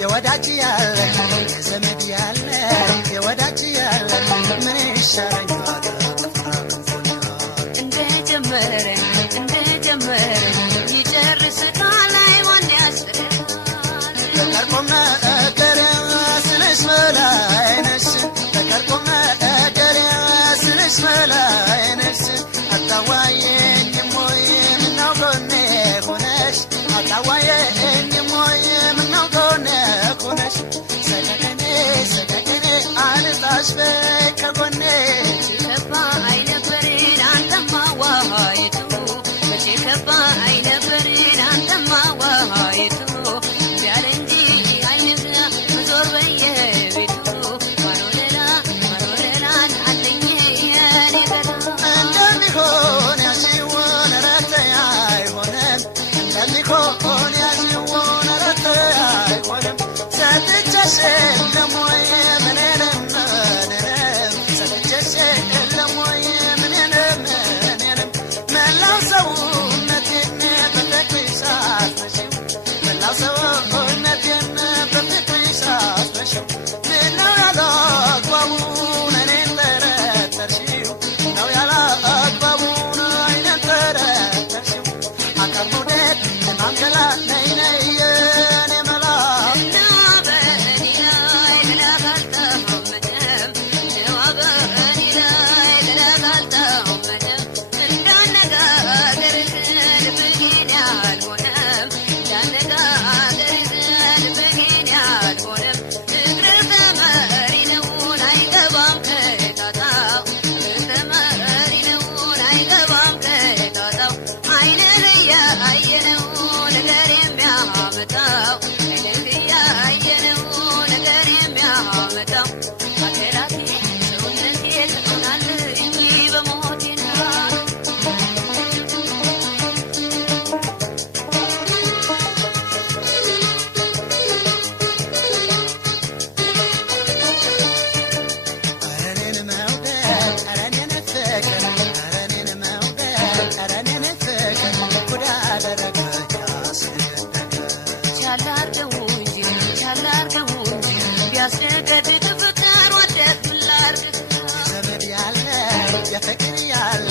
የወዳጅ ያለ የዘመድ ያለ የወዳጅ ያለ ምን ይሻለኛል እንደጀመረ ይጨርስታል አይሆን ያስረዳል ተቀርቆመ እገረ ስልሽ መላይነሽ ተቀርቆመ እገረ ስልሽ መላይነሽ አታዋየኝም ወይ ምነው ጎኔ ሆነሽ አታዋየኝም ወይ ምነው ጎኔ ሆነሽ ሰገገኔ አልጣሽ በይ ከጎኔ ሲከፋ አይነበርን አንተማ ዋሃይቱ ሲከፋ አይነበርን አንተማ ዋሃይቱ ያለ እንጂ አይንህ መዞር በየቤቱ ማሮሌላን አለኝ የኔ ገላ እንደሚሆን ያሲሆን ረተያ አይሆንም እንደሚሆን ያሲሆን ረተያ አይሆንም ሰጥቼሽ ለሞዬ ምንንም ሰጥቼሽ ለሞዬ ምንንም መላው ሰውነቴን በፍቅርሽ አስረሽው መላው ሰውነቴን በፍቅርሽ አስረሽው ምነው ያለ አግባቡን እኔን ጠረጠርሽው ነው ያለ አግባቡን አይኔን ጠረጠርሽው አካል መውደድ ለማንገላ ነይ ነይ የኔ መላ የፍቅር ያለ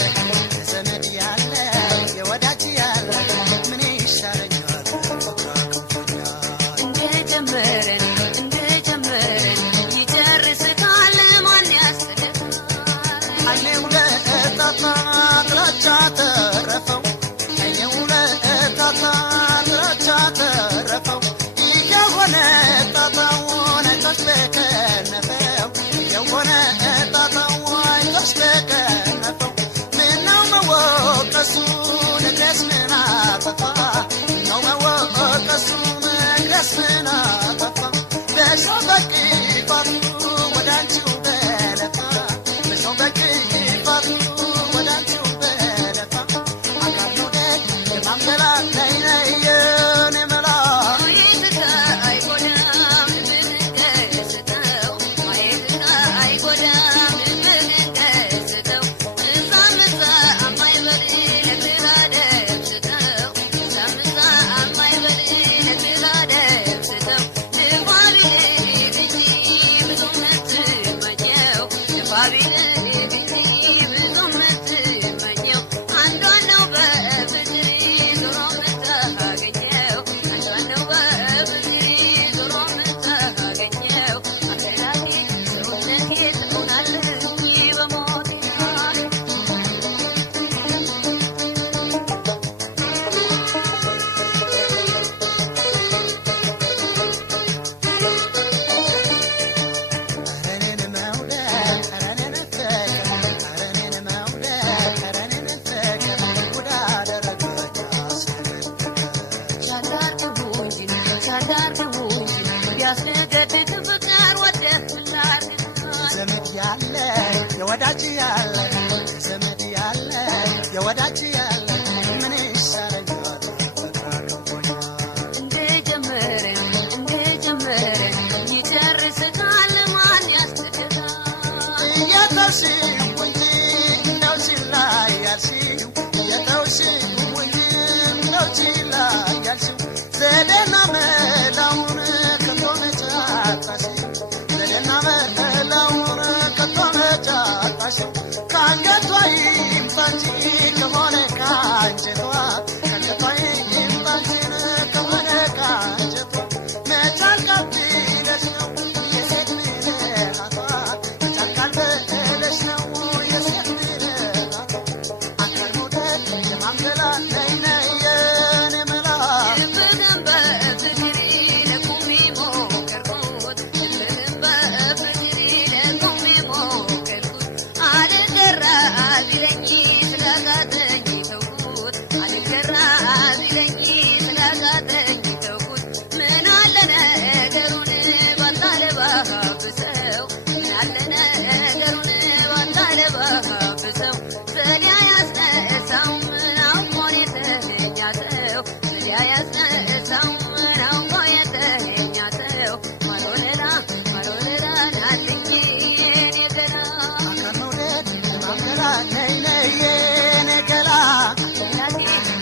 የዘመድ ያለ የወዳጅ ያለ ምን ይሻለኛል እንደጀመረን ይጨርስታል ማን ያስደፋል አይኔው ለእጣታ ጥላቻ ተረፈው አይኔው ለእጣታ ጥላቻ ተረፈው እየሆነ ጣጣውን ተስበከነፈው እየሆነ ጣጣውን ተስበከነፈው ምነው መወቀሱን ድረስ ምን አጠፋ ምነው መወቀሱን ድረስ ምን አጠፋ በሰው በቅፋቱ ወዳንቺው በለፋ በሰው በቅፋቱ ወዳንቺው ያለ ዘመድ ያለ የወዳጅ ያለ ምን ይሻለኛል እንደጀመረን ይጨርሳል ማን ያስተዳድራል እየተውሽው እንጂ እንደው ችላ ያልሽው እየተውሽው እንጂ እንደው ችላ ያልሽው ዘዴና መላውን ከቶ መጫጣሽው ዘዴና መላውን ከቶ መጫጣሽው ከአንገቷ ይምጣ እንጂ ከሆነ ከአንጀቷ ከአንገቷ ይምጣ እንጂ ከሆነ ከአንጀቷ መቻል ካልብለሽ ነው የሴት ብልሃቷ መቻል ካልብለሽ ነው የሴት ብልሃቷ አካል መውደድ የማንገላ ነይ ነይ የኔ መላ ፍቅርን በፍቅር ለቁም ሞከርኩት ፍቅርን በፍቅር ለቁም ሞከርኩት አልገራ ቢለኝ ስላቃተኝ ተውኩት አልገራ ቢለኝ ስላቃተኝ ተውኩት ምን አለ ነገሩን ባታለባብሰው ምን አለ ነገሩን ባታለባብሰው ዘሊያ ያስነሳው አውቆ የተኛ ሰው ዘሊያ ያስነሳው አውቆ የተኛ ሰው ማሮለላ ናልኝ የኔ ገላ አካል መውደድ የማንገላ ነይ ነይ የኔ ገላ አስፈላጊ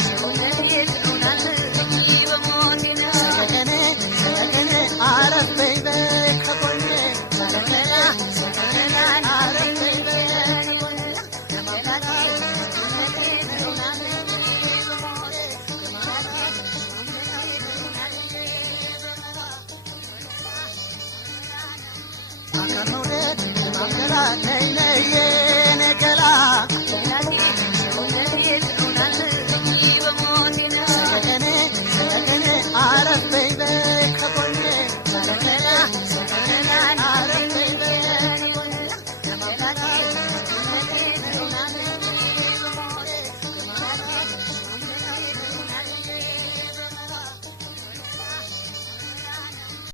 ሰውነቴ ትሆናለኝ በሞቴ ነው ሰገኔ አረፍ በይ በይ ከጎኔ ሰገኔ አረፍ በይ በይ ለማንገላ ሰውነቴ ትሆናለኝ በሞቴ አካል መውደድ የማንገላ ነይ